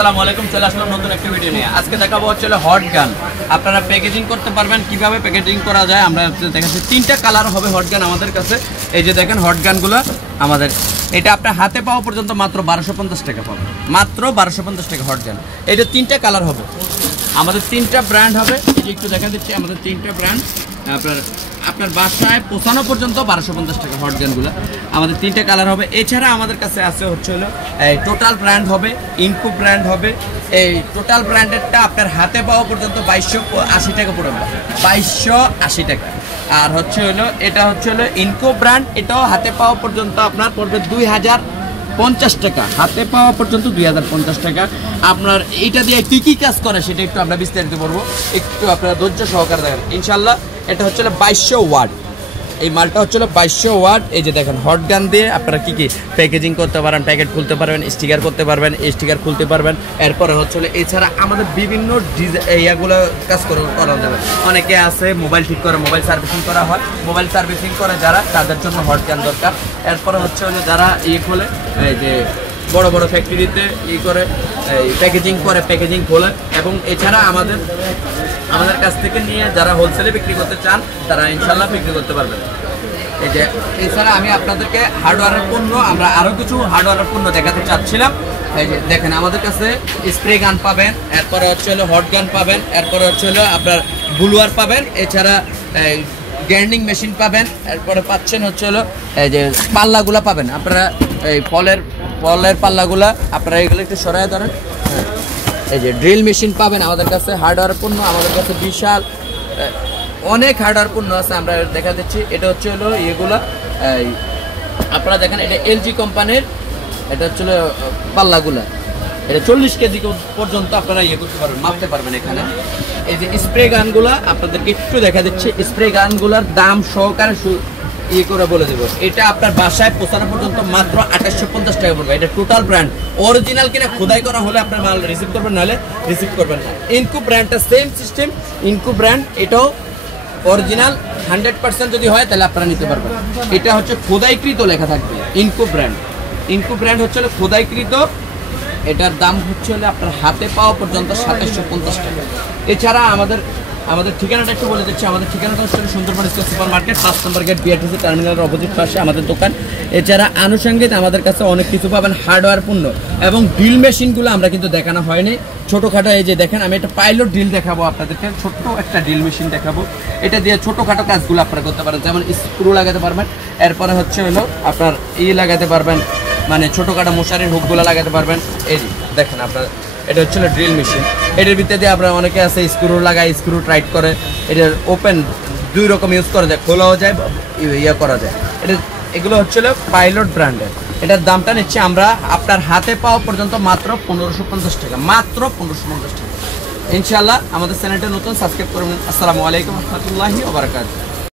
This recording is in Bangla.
আসসালামু আলাইকুম, চলে আসলাম নতুন একটা ভিডিও নিয়ে। আজকে দেখাবো হচ্ছে হট গান। আপনারা প্যাকেজিং করতে পারবেন, কিভাবে প্যাকেজিং করা যায় আমরা দেখাচ্ছি। তিনটা কালার হবে হট গান আমাদের কাছে। এই যে দেখেন হট গানগুলো আমাদের, এটা আপনার হাতে পাওয়া পর্যন্ত মাত্র 1250 টাকা পাবেন, মাত্র 1250 টাকা হট গান। এটা তিনটা কালার হবে আমাদের, তিনটা ব্র্যান্ড হবে। এই যে একটু দেখা দিচ্ছি আমাদের তিনটা ব্র্যান্ড। আপনার বাসায় পৌঁছানো পর্যন্ত 1250 টাকা হট গানগুলো আমাদের তিনটা কালার হবে। এছাড়া আমাদের কাছে আছে হচ্ছে হলো টোটাল ব্র্যান্ড হবে, ইনকো ব্র্যান্ড হবে। এই টোটাল ব্র্যান্ডেরটা আপনার হাতে পাওয়া পর্যন্ত 2280 টাকা পড়বে, 2280 টাকা। আর হচ্ছে হলো এটা হচ্ছে হলো ইনকো ব্র্যান্ড, এটাও হাতে পাওয়া পর্যন্ত আপনার পড়বে 2050 টাকা, হাতে পাওয়া পর্যন্ত 2050 টাকা। আপনার এইটা দিয়ে কী কাজ করে সেটা একটু আমরা বিস্তারিত বলবো, একটু আপনারা ধৈর্য সহকারে দেখেন ইনশাল্লাহ। এটা হচ্ছে 2200 ওয়াট, এই মালটা হচ্ছে 2200 ওয়াট। এই যে দেখেন হট গান দিয়ে আপনারা কি প্যাকেজিং করতে পারেন, প্যাকেট খুলতে পারবেন, স্টিকার করতে পারবেন, স্টিকার খুলতে পারবেন। এরপরে হচ্ছে এছাড়া আমাদের বিভিন্ন ইয়াগুলো কাজ করা যাবে। অনেকে আছে মোবাইল ঠিক করে, মোবাইল সার্ভিসিং করা হয়, মোবাইল সার্ভিসিং করে যারা, তাদের জন্য হট গান দরকার। এরপরে হচ্ছে যারা খোলে, এই যে বড় বড় ফ্যাক্টরিতে করে প্যাকেজিং করে, প্যাকেজিং খোলে। এবং এছাড়া আমাদের কাছ থেকে নিয়ে যারা হোলসেলে বিক্রি করতে চান তারা ইনশাল্লাহ বিক্রি করতে পারবেন। এই যে এছাড়া আমি আপনাদেরকে হার্ডওয়্যারের পণ্য, আমরা আরও কিছু হার্ডওয়্যারের পণ্য দেখাতে চাচ্ছিলাম। এই যে দেখেন আমাদের কাছে স্প্রে গান পাবেন, এরপরে হচ্ছে হট গান পাবেন, এরপরে হচ্ছে আপনার ব্লুয়ার পাবেন, এছাড়া গ্রাইন্ডিং মেশিন পাবেন, এরপরে পাচ্ছেন হচ্ছে এই যে পাল্লাগুলা পাবেন। আপনারা এই ফলের পাল্লাগুলা আপনারা এগুলো একটু সরাই ধরেন। এই যে ড্রিল মেশিন পাবেন আমাদের কাছে, হার্ডওয়্যার পণ্য আমাদের কাছে বিশাল অনেক হার্ডওয়্যার পণ্য আছে, আমরা দেখা দিচ্ছি। এটা হচ্ছে এগুলো আপনারা দেখেন, এটা এলজি কোম্পানির, এটা হচ্ছে পাল্লাগুলা, এটা 40 কেজি পর্যন্ত আপনারা করতে পারবেন, মাপতে পারবেন এখানে। এই যে স্প্রে গানগুলা আপনাদেরকে একটু দেখা দিচ্ছি, স্প্রে গানগুলার দাম সহকারে করে বলে দেবো। এটা আপনার বাসায় পৌঁছানো পর্যন্ত মাত্র 2850 টাকা পড়বে। এটা টোটাল ব্র্যান্ড, অরিজিনাল কিনা খোদাই করা হলে আপনার মাল রিসিভ করবেন, নাহলে রিসিভ করবেন না। ইনকো ব্র্যান্ডটা সেম সিস্টেম, ইনকো ব্র্যান্ড এটাও অরিজিনাল 100% যদি হয় তাহলে আপনারা নিতে পারবেন। এটা হচ্ছে খোদাইকৃত লেখা থাকবে ইনকো ব্র্যান্ড। ইনকো ব্র্যান্ড হচ্ছে খোদাইকৃত, এটার দাম হচ্ছে আপনার হাতে পাওয়া পর্যন্ত 2750 টাকা। এছাড়া আমাদের ঠিকানাটা একটু বলে দিচ্ছি। আমাদের ঠিকানাটা হচ্ছে সুন্দরবন স্কয়ার সুপার মার্কেট, 5 নম্বর গেট, বিআরটিসি টার্মিনালের অপোজিট পাশে আমাদের দোকান। এছাড়া আনুষঙ্গিক আমাদের কাছে অনেক কিছু পাবেন, হার্ডওয়্যার পণ্য এবং ড্রিল মেশিনগুলো আমরা কিন্তু দেখানো হয়নি, ছোটোখাটো। এই যে দেখেন আমি একটা পাইলট ড্রিল দেখাবো আপনাদেরকে, ছোট্ট একটা ড্রিল মেশিন দেখাবো। এটা দিয়ে ছোটোখাটো কাজগুলো আপনারা করতে পারেন, যেমন স্ক্রু লাগাতে পারবেন, এরপরে হচ্ছে আপনার লাগাতে পারবেন, মানে ছোটোখাটো মশারির হুকগুলো লাগাতে পারবেন। এই দেখেন আপনার, এটা হচ্ছে ড্রিল মেশিন। এটার ভিতরে দিয়ে আপনার অনেকে আছে স্ক্রু লাগায়, স্ক্রু টাইট করে। এটার ওপেন দুই রকম ইউজ করা যায়, খোলাও যায়, করা যায়। এগুলো হচ্ছে পাইলট ব্র্যান্ডের। এটার দামটা নিচ্ছে আমরা আপনার হাতে পাওয়া পর্যন্ত মাত্র 1550 টাকা, মাত্র 1550 টাকা। ইনশাআল্লাহ আমাদের চ্যানেলটা নতুন, সাবস্ক্রাইব করবেন। আসসালামু আলাইকুম ওয়া রাহমাতুল্লাহি ওয়া বারাকাতুহু।